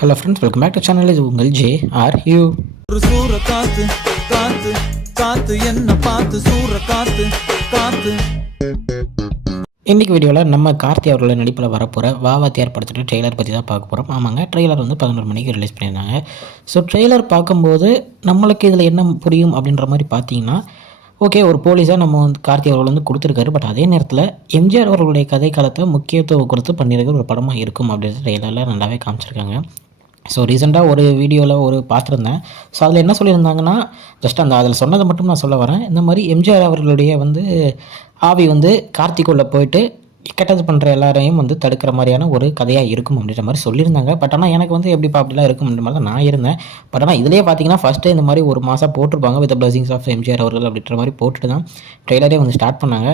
Hello friends, welcome back to channel. இது உங்கள் J are you. ஒரு சூற காத்து காத்து காத்து என்ன பார்த்து சூற காத்து காத்து. இன்றைக்கி வீடியோவில் நம்ம கார்த்தி அவர்களோட நடிப்பில் வரப்போகிற வாத்தியார் படத்தோட ட்ரெய்லர் பற்றி தான் பார்க்க போகிறோம். ஆமாங்க, ட்ரெய்லர் வந்து 11 மணிக்கு ரிலீஸ் பண்ணியிருந்தாங்க. ஸோ ட்ரெய்லர் பார்க்கும்போது நம்மளுக்கு இதில் என்ன புரியும் அப்படின்ற மாதிரி பார்த்தீங்கன்னா, ஓகே, ஒரு போலீஸாக நம்ம வந்து கார்த்தி அவர்கள் வந்து கொடுத்துருக்காரு. பட் அதே நேரத்தில் எம்ஜிஆர் அவர்களுடைய கதை காலத்தை முக்கியத்துவம் கொடுத்து பண்ணியிருக்கிற ஒரு படமாக இருக்கும் அப்படின்ற ட்ரெய்லரில் நல்லாவே காமிச்சிருக்காங்க. ஸோ ரீசெண்டாக ஒரு வீடியோவில் பார்த்துருந்தேன். ஸோ அதில் என்ன சொல்லியிருந்தாங்கன்னா, ஜஸ்ட் அதில் சொன்னதை மட்டும் நான் சொல்ல வரேன். இந்த மாதிரி எம்ஜிஆர் அவர்களுடைய வந்து ஆவி வந்து கார்த்திக்குள்ளே போயிட்டு கெட்டது பண்ணுற எல்லாரையும் வந்து தடுக்கிற மாதிரியான ஒரு கதையாக இருக்கும் அப்படின்ற மாதிரி சொல்லியிருந்தாங்க. பட் ஆனால் எனக்கு வந்து எப்படிப்பா அப்படிலாம் இருக்கும் அப்படின்ற மாதிரி தான் நான் இருந்தேன். பட் ஆனால் இதிலே பார்த்தீங்கன்னா ஃபஸ்ட்டு இந்த மாதிரி ஒரு மாதம் போட்டிருப்பாங்க, வித் பிளஸிங்ஸ் ஆஃப் எம்ஜிஆர் அவர்கள் அப்படின்ற மாதிரி போட்டுட்டு தான் ட்ரெய்லரே வந்து ஸ்டார்ட் பண்ணாங்க.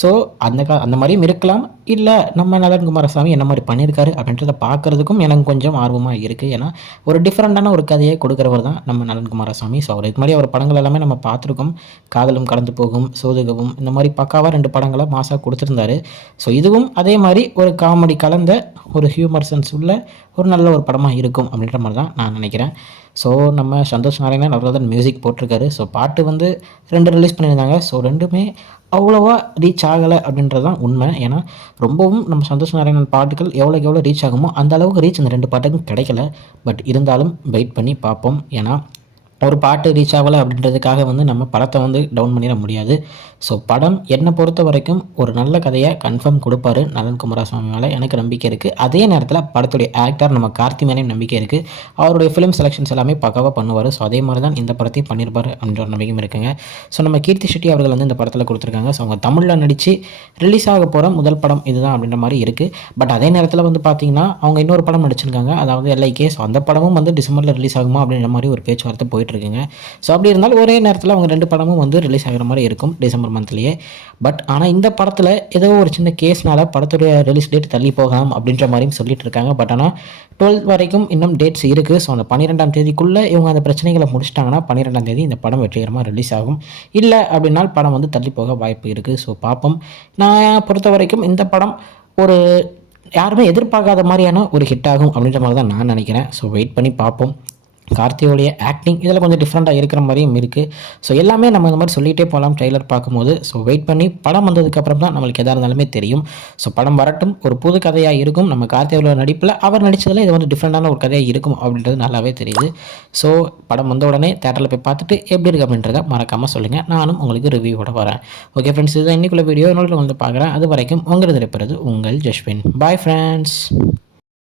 ஸோ அந்த மாதிரியும் இருக்கலாம். இல்லை நம்ம நலன் குமாரசாமி என்ன மாதிரி பண்ணியிருக்காரு அப்படின்றத பார்க்குறதுக்கும் எனக்கு கொஞ்சம் ஆர்வமாக இருக்குது. ஏன்னா ஒரு டிஃப்ரெண்ட்டான ஒரு கதையை கொடுக்குறவர் தான் நம்ம நலன் குமாரசாமி. ஸோ அவருக்கு முன்னாடி அவர் படங்கள் எல்லாமே நம்ம பார்த்துருக்கோம். காதலும் கடந்து போகும், சோதுகவும், இந்த மாதிரி பக்காவாக 2 படங்களை மாசாக கொடுத்துருந்தாரு. ஸோ இதுவும் அதே மாதிரி ஒரு காமெடி கலந்த ஒரு ஹியூமர் சென்ஸ் உள்ள ஒரு நல்ல ஒரு படமாக இருக்கும் அப்படின்ற மாதிரி தான் நான் நினைக்கிறேன். ஸோ நம்ம சந்தோஷ் நாராயணன் அவர்கள் தான் மியூசிக் போட்டிருக்காரு. ஸோ பாட்டு வந்து 2 ரிலீஸ் பண்ணியிருந்தாங்க. ஸோ 2மே அவ்வளோவா ரீச் ஆகலை அப்படின்றது தான் உண்மை. ஏன்னா ரொம்பவும் நம்ம சந்தோஷ் நாராயணன் பாட்டுகள் எவ்வளோக்கு எவ்வளோ ரீச் ஆகுமோ அந்த அளவுக்கு ரீச் அந்த 2 பாட்டுக்கும் கிடைக்கல. பட் இருந்தாலும் வெயிட் பண்ணி பார்ப்போம். ஏன்னா ஒரு பாட்டு ரீச் ஆகலை அப்படின்றதுக்காக வந்து நம்ம படத்தை வந்து டவுன் பண்ணிட முடியாது. ஸோ படம் என்னை பொறுத்த வரைக்கும் ஒரு நல்ல கதையை கன்ஃபார்ம் கொடுப்பாரு நலன் குமாரசாமி மேலே எனக்கு நம்பிக்கை இருக்குது. அதே நேரத்தில் படத்துடைய ஆக்டர் நம்ம கார்த்தி மேலேயும் நம்பிக்கை இருக்குது. அவருடைய ஃபிலிம் செலெக்ஷன்ஸ் எல்லாமே பக்காவாக பண்ணுவார். ஸோ அதே மாதிரி தான் இந்த படத்தையும் பண்ணியிருப்பார் அப்படின்ற ஒரு நம்பிக்கையும் இருக்குங்க. ஸோ நம்ம கீர்த்தி ஷெட்டி அவர்கள் வந்து இந்த படத்தில் கொடுத்துருக்காங்க. ஸோ அவங்க தமிழில் நடித்து ரிலீஸ் ஆக போகிற முதல் படம் இதுதான் அப்படின்ற மாதிரி இருக்குது. பட் அதே நேரத்தில் வந்து பார்த்திங்கன்னா அவங்க இன்னொரு படம் நடிச்சிருக்காங்க, அதாவது LIK. ஸோ அந்த படமும் வந்து டிசம்பரில் ரிலீஸ் ஆகுமா அப்படின்ற மாதிரி ஒரு பேச்சுவார்த்தை போயிட்டுருக்குங்க. ஸோ அப்படி இருந்தாலும் ஒரே நேரத்தில் அவங்க 2 படமும் வந்து ரிலீஸ் ஆகிற மாதிரி இருக்கும் டிசம்பர் மந்த்லேயே. பட் ஆனால் இந்த படத்தில் ஏதோ ஒரு சின்ன கேஸ்னால படத்துடைய ரிலீஸ் டேட் தள்ளி போகலாம் அப்படின்ற மாதிரியும் சொல்லிட்டு இருக்காங்க. பட் ஆனால் 12 வரைக்கும் இன்னும் டேட்ஸ் இருக்குது. ஸோ அந்த 12ஆம் தேதிக்குள்ளே இவங்க அந்த பிரச்சனைகளை முடிச்சிட்டாங்கன்னா 12ஆம் தேதி இந்த படம் வெற்றிகரமாக ரிலீஸ் ஆகும். இல்லை அப்படின்னா படம் வந்து தள்ளி போக வாய்ப்பு இருக்குது. ஸோ பார்ப்போம். நான் பொறுத்த வரைக்கும் இந்த படம் ஒரு யாருமே எதிர்பார்க்காத மாதிரியான ஒரு ஹிட் ஆகும் அப்படின்ற மாதிரி தான் நான் நினைக்கிறேன். ஸோ வெயிட் பண்ணி பார்ப்போம். கார்த்தியோடைய ஆக்டிங் இதில் கொஞ்சம் டிஃப்ரெண்ட்டாக இருக்கிற மாதிரியும் இருக்குது. ஸோ எல்லாமே நம்ம இந்த மாதிரி சொல்லிகிட்டே போகலாம் ட்ரெய்லர் பார்க்கும்போது. ஸோ வெயிட் பண்ணி படம் வந்ததுக்கப்புறம் தான் நம்மளுக்கு எதாக இருந்தாலுமே தெரியும். ஸோ படம் வரட்டும், ஒரு புது கதையாக இருக்கும். நம்ம கார்த்தியோட நடிப்பில் அவர் நடித்ததில் இது வந்து டிஃப்ரெண்ட்டான ஒரு கதையாக இருக்கும் அப்படின்றது நல்லாவே தெரியுது. ஸோ படம் வந்த உடனே தேட்டரில் போய் பார்த்துட்டு எப்படி இருக்குது அப்படின்றத மறக்காமல் சொல்லுங்கள். நானும் உங்களுக்கு ரிவ்யூவோட வரேன். ஓகே ஃப்ரெண்ட்ஸ், இதுதான் இன்றைக்குள்ள வீடியோ. இன்னொரு வந்து பார்க்குறேன். அது வரைக்கும் உங்களது இருப்பது உங்கள் ஜஸ்வின். Bye friends.